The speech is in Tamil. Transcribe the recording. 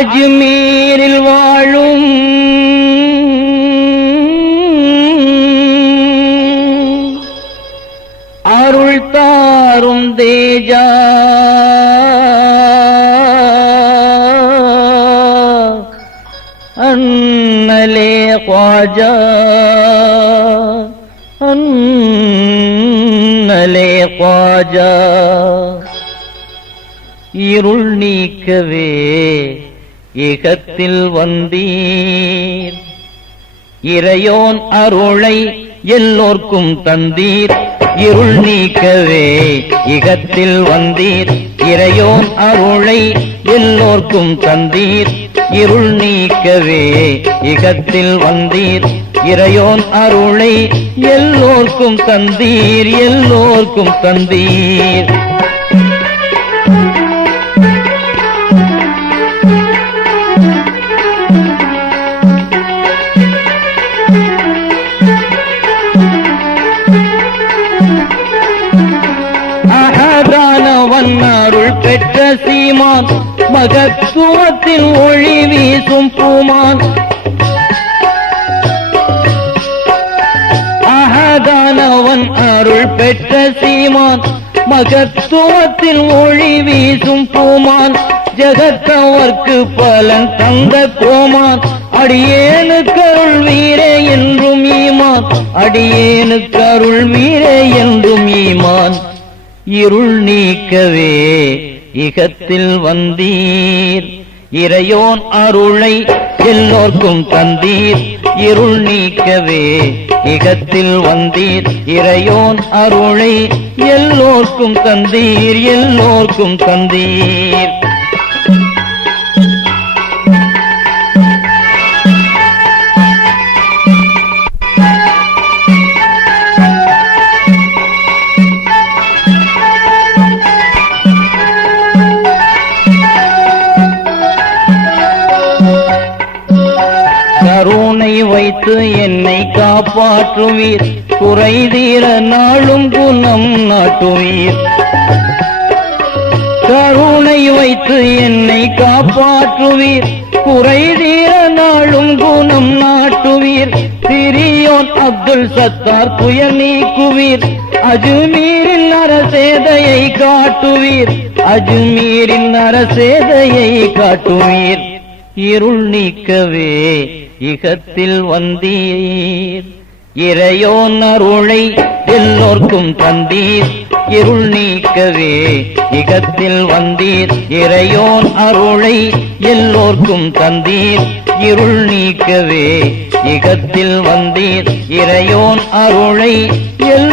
அஜ்மீரில் வாழும். அருள் தாரும் தேஜா. அன்னலே குவாஜா அன்னலே குவாஜா இருள் நீக்கவே இகத்தில் வந்தீர். இறையோன் அருளை எல்லோர்க்கும் தந்தீர். இருள் நீக்கவே இகத்தில் வந்தீர். இறையோன் அருளை எல்லோர்க்கும் தந்தீர். இருள் நீக்கவே இகத்தில் வந்தீர். இறையோன் அருளை எல்லோர்க்கும் தந்தீர். எல்லோர்க்கும் தந்தீர். பெற்ற சீமான் மகத்துவத்தில் ஒளி வீசும் பூமான். அகதானவன் அருள் பெற்ற சீமான் மகத்துவத்தில் ஒளி வீசும் பூமான். ஜெகத்தவர்க்கு பலன் தந்த கோமான். அடியேனு கருள் வீரே என்றும் ஈமான். அடியேனு கருள் வீரே என்றும் ஈமான். இருள் நீக்கவே இகத்தில் வந்தீர். இறையோன் அருளை எல்லோர்க்கும் தந்தீர். இருள் நீக்கவே இகத்தில் வந்தீர். இறையோன் அருளை எல்லோர்க்கும் தந்தீர். எல்லோர்க்கும் தந்தீர். வைத்து என்னை காப்பாற்றுவீர். குறைதீர நாளும் குணம் நாட்டுவீர். கருணை வைத்து என்னை காப்பாற்றுவீர். குறைதீர நாளும் குணம் நாட்டுவீர். சிறியோன் அப்துல் சத்தார் துயர் நீக்குவீர். அஜுமீரின் அரசேதையை காட்டுவீர். அஜுமீரின் அரசேதையை காட்டுவீர். இருள் நீக்கவே இகத்தில் வந்தீர். இறையோன் அருளை எல்லோர்க்கும் தந்தீர். இருள் நீக்கவே இகத்தில் வந்தீர். இறையோன் அருளை எல்லோர்க்கும் தந்தீர். இருள் நீக்கவே இகத்தில் வந்தீர். இறையோன் அருளை எல்